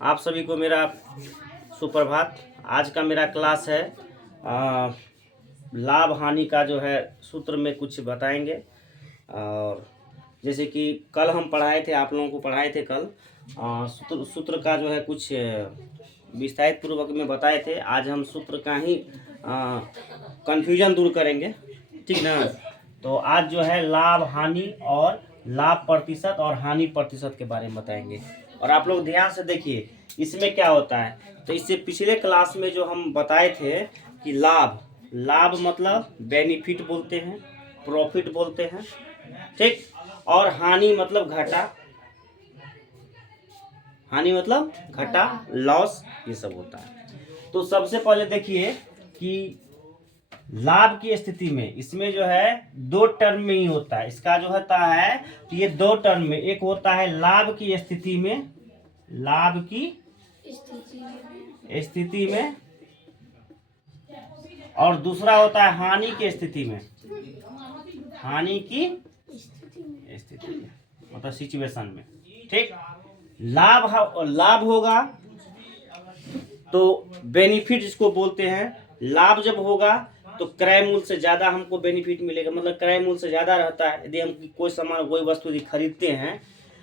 आप सभी को मेरा सुप्रभात। आज का मेरा क्लास है लाभ हानि का जो है सूत्र में कुछ बताएंगे। और जैसे कि कल हम पढ़ाए थे, आप लोगों को पढ़ाए थे कल सूत्र का जो है कुछ विस्तारित पूर्वक में बताए थे। आज हम सूत्र का ही कन्फ्यूजन दूर करेंगे, ठीक ना। तो आज जो है लाभ हानि और लाभ प्रतिशत और हानि प्रतिशत के बारे में बताएंगे। और आप लोग ध्यान से देखिए इसमें क्या होता है। तो इससे पिछले क्लास में जो हम बताए थे कि लाभ मतलब बेनिफिट बोलते हैं, प्रॉफिट बोलते हैं, ठीक। और हानि मतलब घाटा, हानि मतलब घाटा, लॉस, ये सब होता है। तो सबसे पहले देखिए कि लाभ की स्थिति में इसमें जो है दो टर्म में ही होता है। इसका जो होता है तो ये दो टर्म में, एक होता है लाभ की स्थिति में, लाभ की स्थिति में, और दूसरा होता है हानि की स्थिति में, हानि की स्थिति में मतलब सिचुएशन में, ठीक। लाभ होगा तो बेनिफिट जिसको बोलते हैं। लाभ जब होगा तो क्रय मूल्य से ज़्यादा हमको बेनिफिट मिलेगा, मतलब क्रय मूल्य से ज़्यादा रहता है। यदि हम कोई सामान, कोई वस्तु यदि खरीदते हैं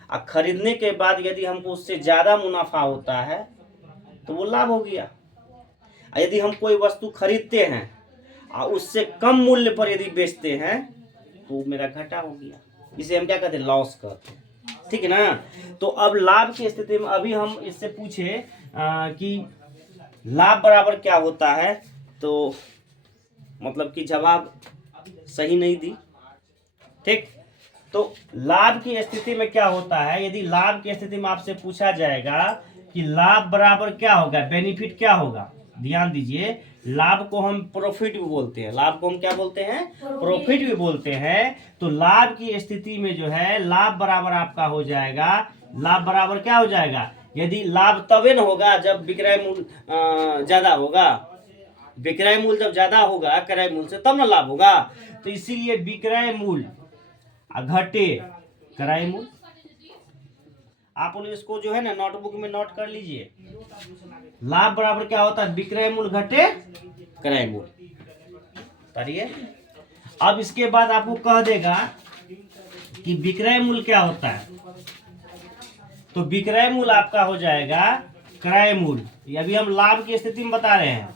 और खरीदने के बाद यदि हमको उससे ज़्यादा मुनाफा होता है तो वो लाभ हो गया। यदि हम कोई वस्तु खरीदते हैं और उससे कम मूल्य पर यदि बेचते हैं तो मेरा घाटा हो गया। इसे हम क्या कहते हैं, लॉस कहते हैं, ठीक है ना। तो अब लाभ की स्थिति में अभी हम इससे पूछे कि लाभ बराबर क्या होता है, तो मतलब कि जवाब सही नहीं दी, ठीक। तो लाभ की स्थिति में क्या होता है, यदि लाभ की स्थिति में आपसे पूछा जाएगा कि लाभ बराबर क्या होगा, बेनिफिट क्या होगा, ध्यान दीजिए। लाभ को हम प्रॉफिट भी बोलते हैं, लाभ को हम क्या बोलते हैं, प्रॉफिट भी बोलते हैं। तो लाभ की स्थिति में जो है लाभ बराबर आपका हो जाएगा, लाभ बराबर क्या हो जाएगा, यदि लाभ तबे न होगा जब विक्रय मूल्य ज्यादा होगा। विक्रय मूल्य जब ज्यादा होगा क्रय मूल्य से तब ना लाभ होगा। तो इसीलिए विक्रय मूल्य घटे क्रय मूल्य। आप लोग इसको जो है ना नोटबुक में नोट कर लीजिए। लाभ बराबर क्या होता है, विक्रय मूल्य घटे क्रय मूल्य। करिए। अब इसके बाद आपको कह देगा कि विक्रय मूल्य क्या होता है। तो विक्रय मूल्य आपका हो जाएगा क्रय मूल्य। अभी हम लाभ की स्थिति में बता रहे हैं,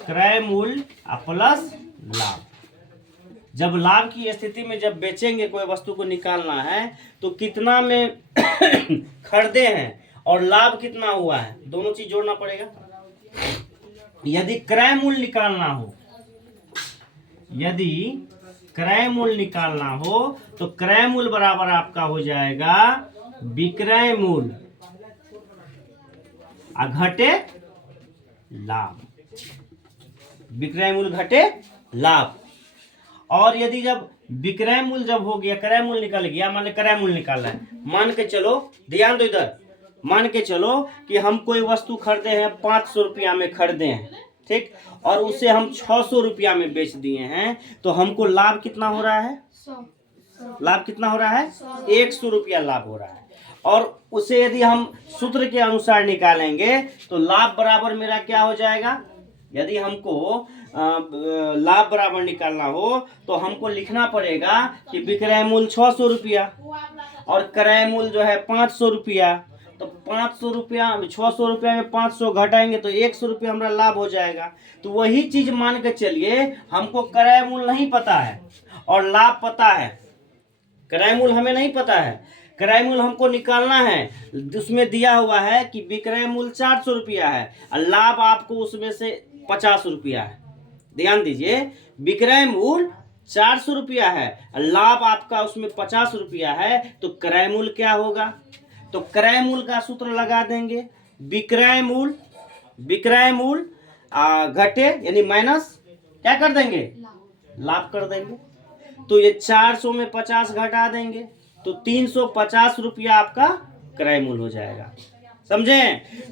क्रय मूल्य प्लस लाभ। जब लाभ की स्थिति में जब बेचेंगे, कोई वस्तु को निकालना है तो कितना में खरीदे हैं और लाभ कितना हुआ है, दोनों चीज जोड़ना पड़ेगा। यदि क्रय मूल्य निकालना हो, यदि क्रय मूल्य निकालना हो तो क्रय मूल्य बराबर आपका हो जाएगा विक्रय मूल्य घटे लाभ, विक्रय मूल्य घटे लाभ। और यदि जब विक्रय मूल्य जब हो गया, क्रय मूल्य निकल गया, मान लो क्रय मूल्य निकालना है, मान के चलो, ध्यान दो इधर, मान के चलो कि हम कोई वस्तु खरीदे हैं 500 रुपया में खरीदे हैं, ठीक, और उसे हम 600 रुपया में बेच दिए हैं, तो हमको लाभ कितना हो रहा है, लाभ कितना हो रहा है, 100 रुपया लाभ हो रहा है। और उसे यदि हम सूत्र के अनुसार निकालेंगे तो लाभ बराबर मेरा क्या हो जाएगा। यदि हमको लाभ बराबर निकालना हो तो हमको लिखना पड़ेगा कि विक्रय मूल्य 600 रुपया और क्रय मूल्य जो है 500 रुपया। तो 500 रुपया, 600 रुपया में 500 घटाएंगे तो 100 रुपया हमारा लाभ हो जाएगा। तो वही चीज मान के चलिए, हमको क्रय मूल्य नहीं पता है और लाभ पता है। क्रय मूल्य हमें नहीं पता है, क्रय मूल्य हमको निकालना है। उसमें दिया हुआ है कि विक्रय मूल्य 400 रुपया है और लाभ आपको उसमें से 50 रुपया है। ध्यान दीजिए, विक्रय मूल्य 400 रुपया है, लाभ आपका उसमें 50 रुपया है, तो क्रय मूल्य क्या होगा। तो क्रय मूल्य का सूत्र लगा देंगे, विक्रय मूल्य घटे यानी माइनस क्या कर देंगे, लाभ कर देंगे। तो ये 400 में 50 घटा देंगे तो 350 रुपया आपका क्रय मूल्य हो जाएगा, समझे।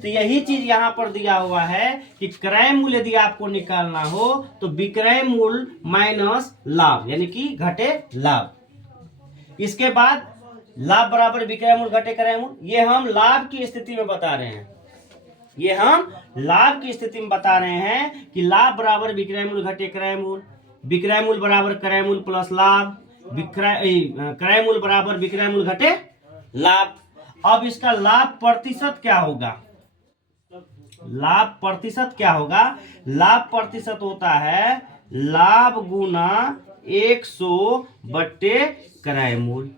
तो यही चीज यहाँ पर दिया हुआ है कि क्रय मूल्य यदि आपको निकालना हो तो विक्रय मूल्य माइनस लाभ यानी कि घटे लाभ। इसके बाद लाभ बराबर विक्रय मूल्य घटे क्रय मूल्य, ये हम लाभ की स्थिति में बता रहे हैं, ये हम लाभ की स्थिति में बता रहे हैं कि लाभ बराबर विक्रय मूल्य घटे क्रय मूल्य, विक्रय मूल्य बराबर क्रय मूल्य प्लस लाभ, क्रय मूल्य बराबर विक्रय मूल्य घटे लाभ। अब इसका लाभ प्रतिशत क्या होगा, लाभ प्रतिशत क्या होगा, लाभ प्रतिशत होता है लाभ गुना 100 बट्टे क्रय मूल्य।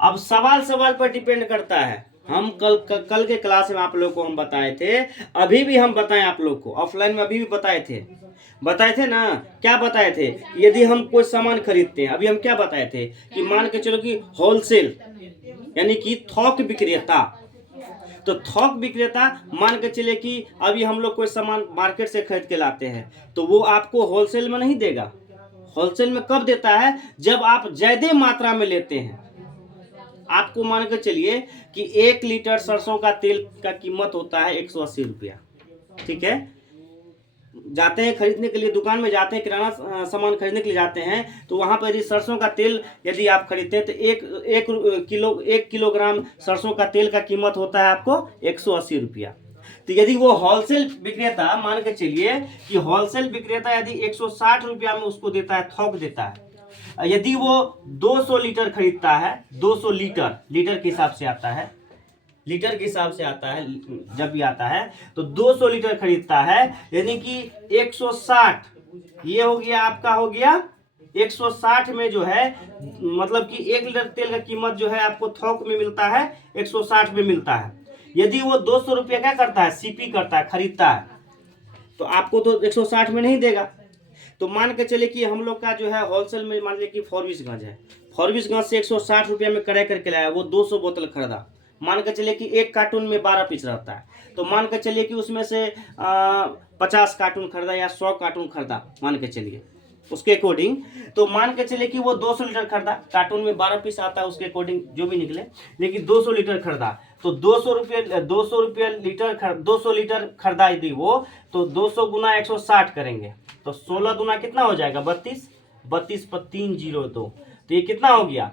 अब सवाल पर डिपेंड करता है, हम कल के क्लास में आप लोग को हम बताए थे, अभी भी हम बताएं आप लोग को, ऑफलाइन में अभी भी बताए थे ना, क्या बताए थे, यदि हम कोई सामान खरीदते हैं, अभी हम क्या बताए थे कि मान के चलो कि होलसेल यानी कि थोक विक्रेता, तो थोक विक्रेता मान के चले कि अभी हम लोग कोई सामान मार्केट से खरीद के लाते हैं, तो वो आपको होलसेल में नहीं देगा। होलसेल में कब देता है, जब आप ज्यादा मात्रा में लेते हैं। आपको मान के चलिए कि 1 लीटर सरसों का तेल का कीमत होता है 180 रुपया, ठीक है। जाते हैं खरीदने के लिए, दुकान में जाते हैं, किराना सामान खरीदने के लिए जाते हैं, तो वहां पर यदि सरसों का तेल यदि आप खरीदते हैं तो 1 किलोग्राम सरसों का तेल का कीमत होता है आपको 180 रुपया। तो यदि वो होलसेल विक्रेता, मान के चलिए कि होलसेल विक्रेता यदि 160 रुपया में उसको देता है, थोक देता है, यदि वो 200 लीटर खरीदता है, 200 लीटर के हिसाब से आता है, लीटर के हिसाब से आता है, जब भी आता है तो 200 लीटर खरीदता है, यानी कि 160, ये हो गया आपका, हो गया 160 में जो है, मतलब कि 1 लीटर तेल का कीमत जो है आपको थोक में मिलता है 160 में मिलता है। यदि वो 200 रुपया क्या करता है, सीपी करता है, खरीदता है, तो आपको तो 160 में नहीं देगा। तो मान के चले कि हम लोग का जो है होलसेल में मान लीजिए कि फॉरबिसगंज है, फॉरबिसगंज से 160 रुपया में क्रय करके लाया, वो 200 बोतल खरीदा, मान के चलिए कि एक कार्टून में 12 पीस रहता है, तो मान के चलिए कि उसमें से 50 कार्टून खरीदा या 100 कार्टून खरीदा, मान के चलिए उसके अकॉर्डिंग, तो मान के चलिए कि वो 200 लीटर खरीदा, कार्टून में 12 पीस आता है, उसके अकॉर्डिंग जो भी निकले, लेकिन 200 लीटर खरीदा, तो 200 रुपये लीटर 200 लीटर खरीदा यदि वो, तो 200 गुना 160 करेंगे, तो 16 गुना कितना हो जाएगा, 32, 32 पर 302, तो ये कितना हो गया,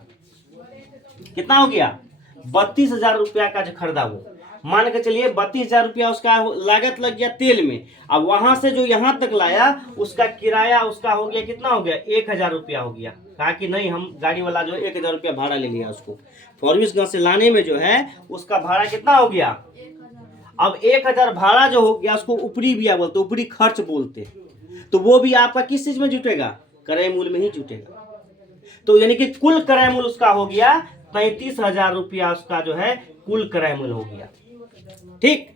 कितना हो गया, 32,000 रुपया का जो खरीदा वो, मान के चलिए 32,000 रुपया उसका लागत लग गया तेल में। अब वहां से जो यहाँ तक लाया उसका किराया उसका हो गया, कितना हो गया, 1,000 रुपया हो गया। कहा कि नहीं, हम गाड़ी वाला जो 1,000 रुपया भाड़ा ले लिया उसको, फॉरबिसगंज से लाने में जो है उसका भाड़ा कितना हो गया। अब 1,000 भाड़ा जो हो गया उसको ऊपरी बिया बोलते, ऊपरी खर्च बोलते, तो वो भी आपका किस चीज में जुटेगा, क्रय मूल्य में ही जुटेगा। तो यानी कि कुल क्रय मूल्य उसका हो गया 35,000 रुपया, उसका जो है कुल क्रय मूल्य हो गया, ठीक।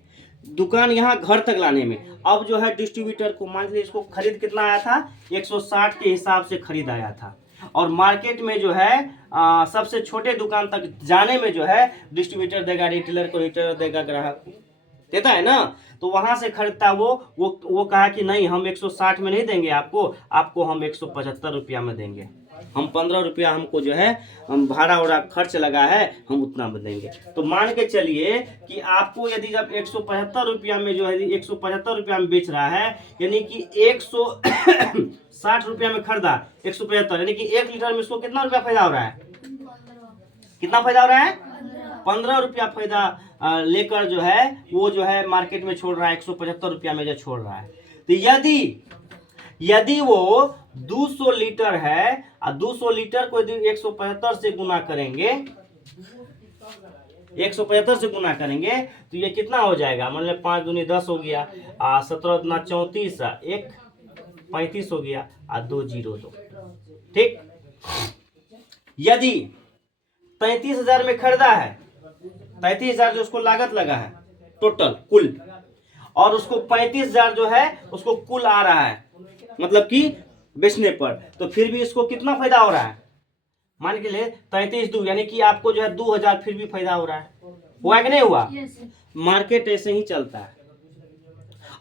दुकान यहाँ घर तक लाने में, अब जो है डिस्ट्रीब्यूटर को मान लीजिए इसको खरीद कितना आया था, 160 के हिसाब से खरीद आया था, और मार्केट में जो है सबसे छोटे दुकान तक जाने में जो है डिस्ट्रीब्यूटर देगा, रिटेलर को रिटेलर देगा, ग्राहक देता है ना, तो वहां से खरीदता वो कहा कि नहीं, हम 160 में नहीं देंगे आपको हम 175 रुपया में देंगे, हम 15 रुपया हमको जो है हम भाड़ा खर्च लगा है, हम उतना में देंगे। तो मान के चलिए कि आपको यदि जब 175 रुपया में जो है 175 रुपया में बेच रहा है, यानी कि 160 रुपया में खरीदा 175, यानी कि 1 लीटर में उसको कितना रुपया फायदा हो रहा है, कितना फायदा हो रहा है, 15 रुपया फायदा लेकर जो है वो जो है मार्केट में छोड़ रहा है, 175 रुपया में जो छोड़ रहा है। तो यदि वो 200 लीटर है और 200 लीटर को यदि 175 से गुना करेंगे, 175 से गुना करेंगे तो ये कितना हो जाएगा, मतलब 5 दूनी 10 हो गया, 17 दूना 34, 1 35 हो गया, 2 0 2, ठीक। यदि 33,000 में खरीदा है, 33,000 जो उसको लागत लगा है टोटल कुल, और उसको 35,000 जो है उसको कुल आ रहा है, मतलब कि बेचने पर, तो फिर भी इसको कितना फायदा हो रहा है, मान के लिए 33 2, यानी कि आपको जो है 2,000 फिर भी फायदा हो रहा है, हुआ कि नहीं हुआ। मार्केट ऐसे ही चलता है।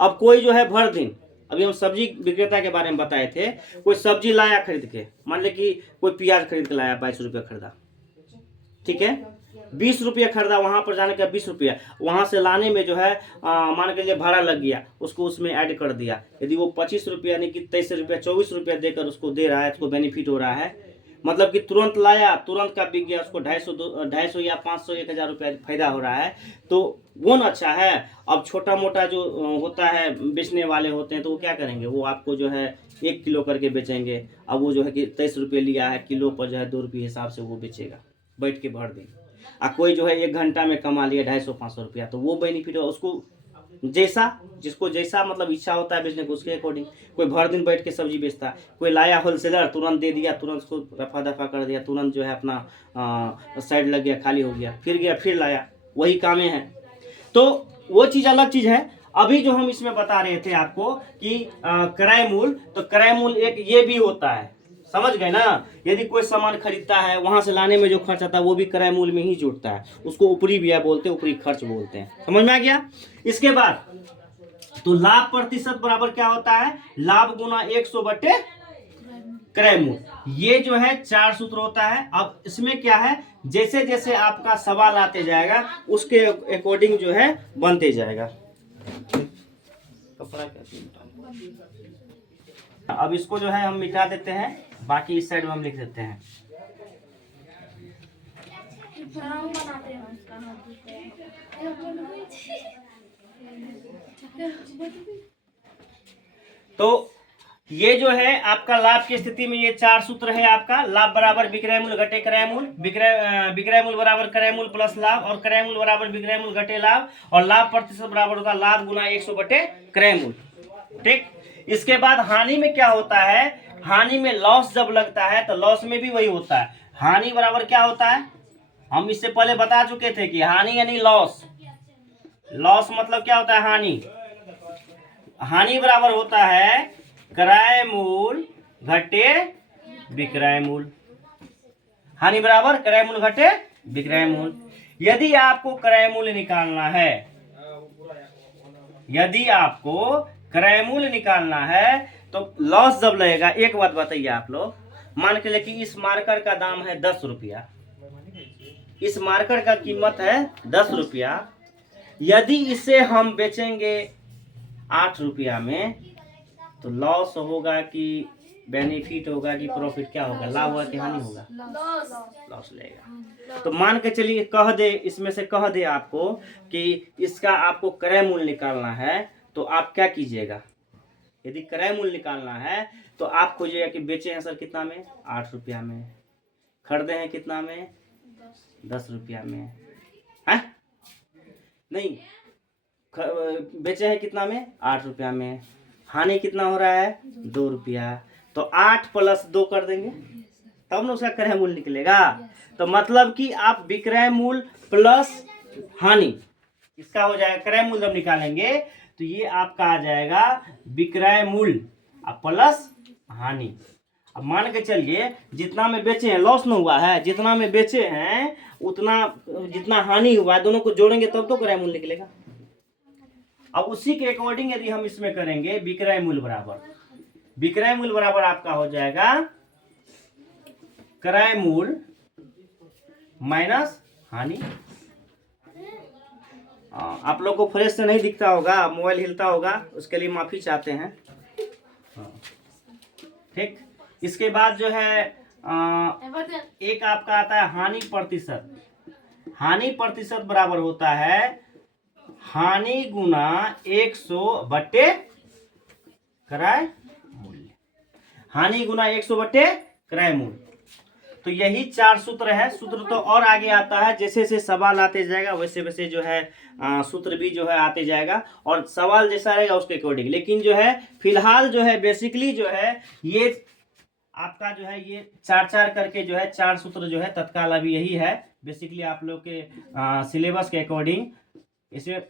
अब कोई जो है भर दिन, अभी हम सब्जी विक्रेता के बारे में बताए थे, कोई सब्जी लाया खरीद के, मान ले कि कोई प्याज खरीद के लाया 22 रुपया खरीदा, ठीक है, 20 रुपया खरीदा, वहां पर जाने का 20 रुपया, वहां से लाने में जो है मान के लिए भाड़ा लग गया, उसको उसमें ऐड कर दिया, यदि वो 25 रुपया यानी कि 23 रुपया 24 रुपया देकर उसको दे रहा है, उसको बेनिफिट हो रहा है, मतलब कि तुरंत लाया, तुरंत का बिक गया, उसको 250 या 500 1000 रुपया फायदा हो रहा है, तो वो न अच्छा है। अब छोटा मोटा जो होता है, बेचने वाले होते हैं, तो वो क्या करेंगे, वो आपको जो है 1 किलो करके बेचेंगे। अब वो जो है कि 23 रुपये लिया है किलो पर, जो है 2 रुपये हिसाब से वो बेचेगा बैठ के भर दिन। कोई जो है 1 घंटा में कमा लिया 250-500 रुपया, तो वो बेनिफिट है उसको, जैसा जिसको जैसा मतलब इच्छा होता है बेचने को, उसके अकॉर्डिंग। कोई भर दिन बैठ के सब्जी बेचता है, कोई लाया होलसेलर, तुरंत दे दिया, तुरंत उसको रफा दफा कर दिया, तुरंत जो है अपना साइड लग गया, खाली हो गया, फिर गया फिर लाया, वही कामें हैं। तो वो चीज़ अलग चीज़ है। अभी जो हम इसमें बता रहे थे आपको कि क्रय मूल, तो क्रय मूल एक ये भी होता है, समझ गए ना। यदि कोई सामान खरीदता है, वहां से लाने में जो खर्च आता है वो भी क्रय मूल में ही जुड़ता है, उसको ऊपरी व्यय बोलते हैं, ऊपरी खर्च बोलते हैं। समझ में आ गया। इसके बाद तो लाभ प्रतिशत बराबर क्या होता है, लाभ गुना 100 बटे क्रय मूल। ये जो है 4 सूत्र होता है। अब इसमें क्या है, जैसे जैसे आपका सवाल आते जाएगा उसके अकॉर्डिंग जो है बनते जाएगा। कपड़ा अब इसको जो है हम मिटा देते हैं, बाकी इस साइड में हम लिख देते हैं। तो ये जो है आपका लाभ की स्थिति में ये 4 सूत्र है आपका। लाभ बराबर विक्रय मूल घटे क्रय मूल, विक्रय मूल बराबर क्रय मूल प्लस लाभ, और क्रय मूल बराबर विक्रय मूल घटे लाभ, और लाभ प्रतिशत बराबर होता है लाभ गुना 100 बटे क्रय मूल। ठीक। इसके बाद हानि में क्या होता है, हानि में लॉस जब लगता है तो लॉस में भी वही होता है। हानि बराबर क्या होता है, हम इससे पहले बता चुके थे कि हानि यानी लॉस। लॉस मतलब क्या होता है, हानि। हानि बराबर होता है क्रय मूल घटे विक्रय मूल। हानि बराबर क्रय मूल घटे विक्रय मूल। यदि आपको क्रय मूल्य निकालना है, यदि आपको क्रय मूल्य निकालना है तो लॉस जब लगेगा, एक बात बताइए आप लोग, मान के लिए कि इस मार्कर का दाम है 10 रुपया, इस मार्कर का कीमत है 10 रुपया। यदि इसे हम बेचेंगे 8 रुपया में, तो लॉस होगा कि बेनिफिट होगा कि प्रॉफिट, क्या होगा, लाभ होगा कि हानि होगा, लॉस लेगा। तो मान के चलिए कह दे, इसमें से कह दे आपको कि इसका आपको क्रय मूल्य निकालना है, तो आप क्या कीजिएगा, यदि क्रय मूल्य निकालना है तो आप खोजिएगा कि बेचे हैं सर कितना में, 8 रुपया में, खरीदे हैं कितना में, 10 रुपया में, है नहीं, बेचे हैं कितना में, 8 रुपया में, हानि कितना हो रहा है, 2 रुपया, तो 8 प्लस 2 कर देंगे, तब ना उसका क्रय मूल्य निकलेगा। तो मतलब कि आप विक्रय मूल्य प्लस हानि, इसका हो जाएगा क्रय मूल्य जब निकालेंगे तो ये आपका आ जाएगा विक्रय मूल्य प्लस हानि। अब मान के चलिए जितना में बेचे हैं लॉस न हुआ है, जितना में बेचे हैं उतना, जितना हानि हुआ है, दोनों को जोड़ेंगे तब तो क्रय मूल्य निकलेगा। अब उसी के अकॉर्डिंग यदि हम इसमें करेंगे विक्रय मूल्य बराबर, विक्रय मूल्य बराबर आपका हो जाएगा क्रय मूल्य माइनस हानि। आप लोग को फ्रेश से नहीं दिखता होगा, मोबाइल हिलता होगा, उसके लिए माफी चाहते हैं। ठीक। इसके बाद जो है एक आपका आता है हानि प्रतिशत। हानि प्रतिशत बराबर होता है हानि गुना 100 बटे क्रय मूल्य। हानि गुना 100 बटे क्रय मूल्य। तो यही 4 सूत्र है। सूत्र तो और आगे आता है, जैसे जैसे सवाल आते जाएगा वैसे वैसे जो है सूत्र भी जो है आते जाएगा, और सवाल जैसा रहेगा उसके अकॉर्डिंग। लेकिन जो है फिलहाल जो है बेसिकली जो है ये आपका जो है ये 4 करके जो है 4 सूत्र जो है तत्काल अभी यही है बेसिकली आप लोग के सिलेबस के अकॉर्डिंग। इसमें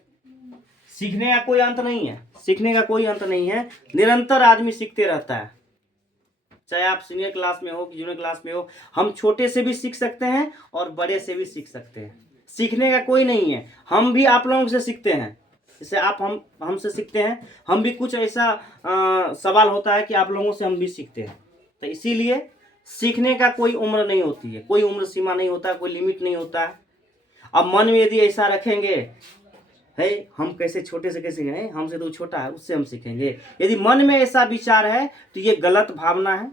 सीखने का कोई अंत नहीं है, सीखने का कोई अंत नहीं है, निरंतर आदमी सीखते रहता है, चाहे आप सीनियर क्लास में हो कि जूनियर क्लास में हो। हम छोटे से भी सीख सकते हैं और बड़े से भी सीख सकते हैं, सीखने का कोई नहीं है। हम भी आप लोगों से सीखते हैं, जैसे आप हमसे सीखते हैं, हम भी कुछ ऐसा सवाल होता है कि आप लोगों से हम भी सीखते हैं। तो इसीलिए सीखने का कोई उम्र नहीं होती है, कोई उम्र सीमा नहीं होता, कोई लिमिट नहीं होता है। अब मन में यदि ऐसा रखेंगे है हम कैसे छोटे से कैसे हैं, हमसे तो छोटा है उससे हम सीखेंगे, यदि मन में ऐसा विचार है तो ये गलत भावना है,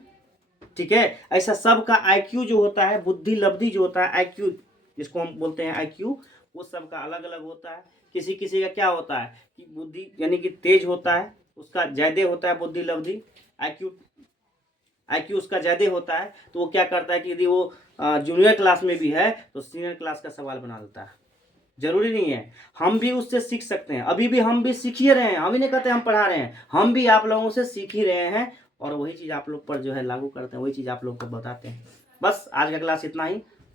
ठीक है। ऐसा सबका IQ जो होता है, बुद्धि लब्धि जो होता है, IQ जिसको हम बोलते हैं IQ, वो सबका अलग अलग होता है। किसी किसी का क्या होता है कि बुद्धि यानी कि तेज होता है, उसका ज्यादा होता है बुद्धि लब्धि, IQ उसका ज्यादा होता है, तो वो क्या करता है कि यदि वो जूनियर क्लास में भी है तो सीनियर क्लास का सवाल बना देता है। जरूरी नहीं है, हम भी उससे सीख सकते हैं। अभी भी हम भी सीख ही रहे हैं, हम ही नहीं कहते हम पढ़ा रहे हैं, हम भी आप लोगों से सीख ही रहे हैं और वही चीज़ आप लोग पर जो है लागू करते हैं, वही चीज़ आप लोग को बताते हैं। बस आज का क्लास इतना ही।